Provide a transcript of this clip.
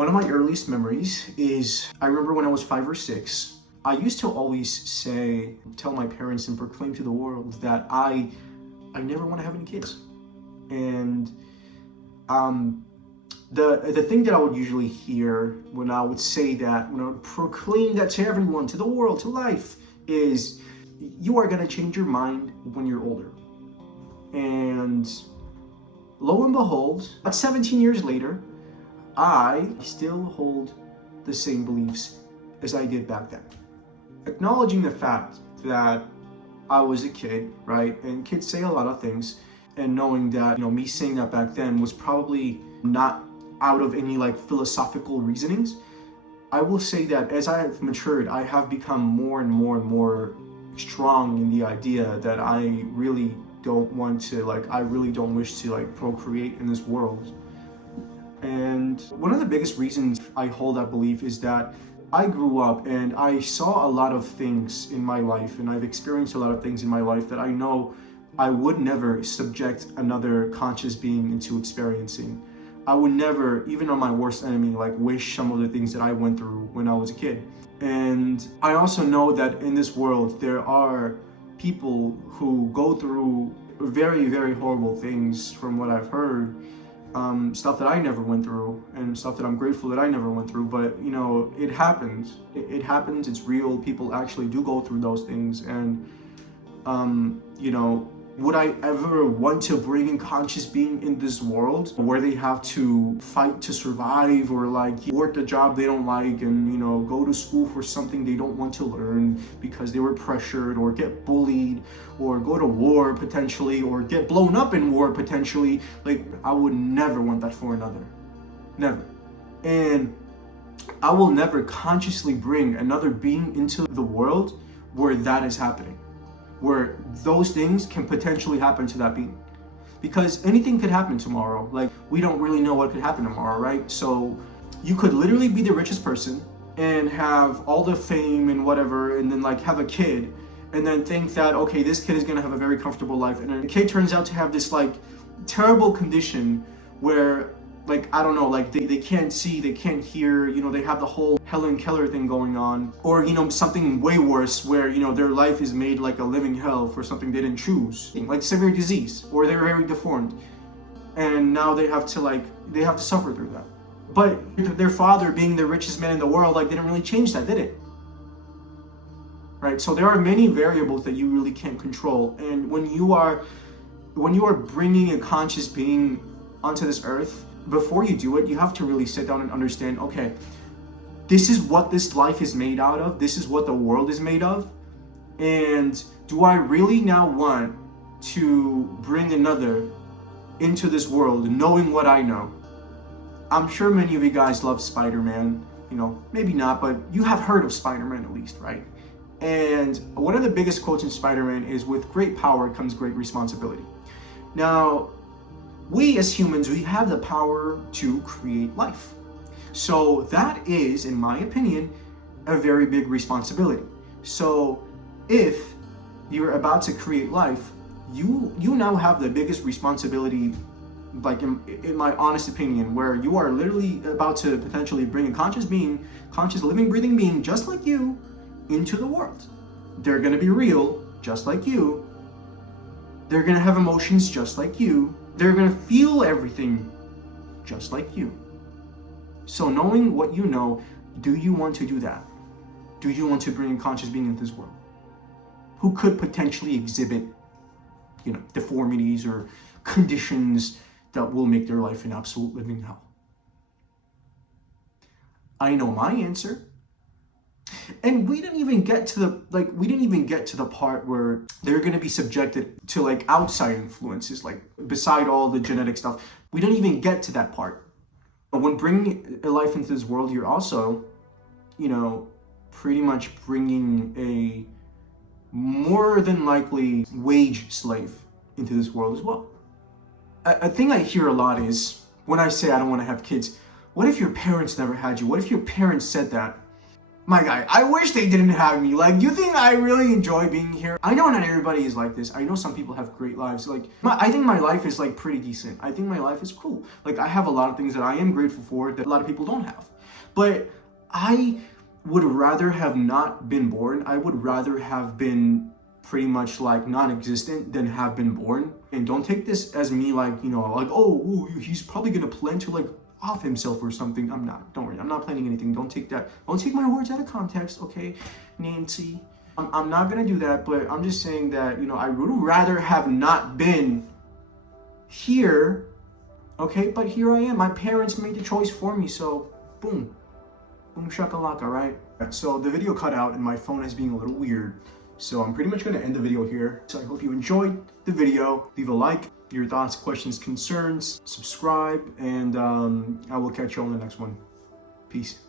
One of my earliest memories is, I remember when I was 5 or 6, I used to always tell my parents and proclaim to the world that I never want to have any kids. And the thing that I would usually hear when I would say that, when I would proclaim that to everyone, to the world, to life, is you are going to change your mind when you're older. And lo and behold, about 17 years later, I still hold the same beliefs as I did back then. Acknowledging the fact that I was a kid, right? And kids say a lot of things, and knowing that, me saying that back then was probably not out of any philosophical reasonings, I will say that as I have matured, I have become more and more and more strong in the idea that I really don't want to, I really don't wish to procreate in this world. And one of the biggest reasons I hold that belief is that I grew up and I saw a lot of things in my life, and I've experienced a lot of things in my life that I know I would never subject another conscious being into experiencing. I would never, even on my worst enemy, wish some of the things that I went through when I was a kid. And I also know that in this world, there are people who go through very, very horrible things from what I've heard. Stuff that I never went through, and stuff that I'm grateful that I never went through, but it happens. It happens, it's real. People actually do go through those things, and would I ever want to bring a conscious being in this world where they have to fight to survive, or work a job they don't like, and go to school for something they don't want to learn because they were pressured, or get bullied, or go to war potentially, or get blown up in war potentially? I would never want that for another. Never. And I will never consciously bring another being into the world where that is happening, where those things can potentially happen to that being. Because anything could happen tomorrow. We don't really know what could happen tomorrow, right? So you could literally be the richest person and have all the fame and whatever, and then have a kid, and then think that, okay, this kid is gonna have a very comfortable life, and then the kid turns out to have this terrible condition where I don't know, they can't see, they can't hear, they have the whole Helen Keller thing going on, or something way worse where their life is made like a living hell for something they didn't choose, like severe disease, or they're very deformed, and now they have to suffer through that. But their father being the richest man in the world, didn't really change that, did it? Right? So there are many variables that you really can't control, and when you are bringing a conscious being onto this earth, before you do it, you have to really sit down and understand, okay, this is what this life is made out of, this is what the world is made of, and do I really now want to bring another into this world knowing what I know? I'm sure many of you guys love Spider-Man, maybe not, but you have heard of Spider-Man at least, right? And one of the biggest quotes in Spider-Man is, with great power comes great responsibility. Now, we as humans, we have the power to create life. So that is, in my opinion, a very big responsibility. So if you're about to create life, you now have the biggest responsibility, in my honest opinion, where you are literally about to potentially bring a conscious being, conscious living, breathing being just like you into the world. They're gonna be real just like you. They're gonna have emotions just like you. They're gonna feel everything just like you. So knowing what you know, do you want to do that? Do you want to bring a conscious being into this world who could potentially exhibit, deformities or conditions that will make their life an absolute living hell? I know my answer. And we didn't even get to the part where they're going to be subjected to outside influences, beside all the genetic stuff. We didn't even get to that part. But when bringing a life into this world, you're also, pretty much bringing a more than likely wage slave into this world as well. A thing I hear a lot is, when I say I don't want to have kids, what if your parents never had you? What if your parents said that? My guy, I wish they didn't have me. Like, you think I really enjoy being here? I know not everybody is like this. I know some people have great lives. Like, I think my life is like pretty decent. I think my life is cool. Like, I have a lot of things that I am grateful for that a lot of people don't have. But I would rather have not been born. I would rather have been pretty much like non-existent than have been born. And don't take this as me like, you know, like, oh, he's probably gonna plan to like off himself or something. I'm not. Don't worry. I'm not planning anything. Don't take my words out of context, okay, Nancy? I'm not gonna do that, but I'm just saying that, you know, I would rather have not been here, okay? But here I am. My parents made the choice for me, so boom. Boom shakalaka, right? So the video cut out and my phone is being a little weird. So I'm pretty much gonna end the video here. So I hope you enjoyed the video. Leave a like, your thoughts, questions, concerns, subscribe, and I will catch you on the next one. Peace.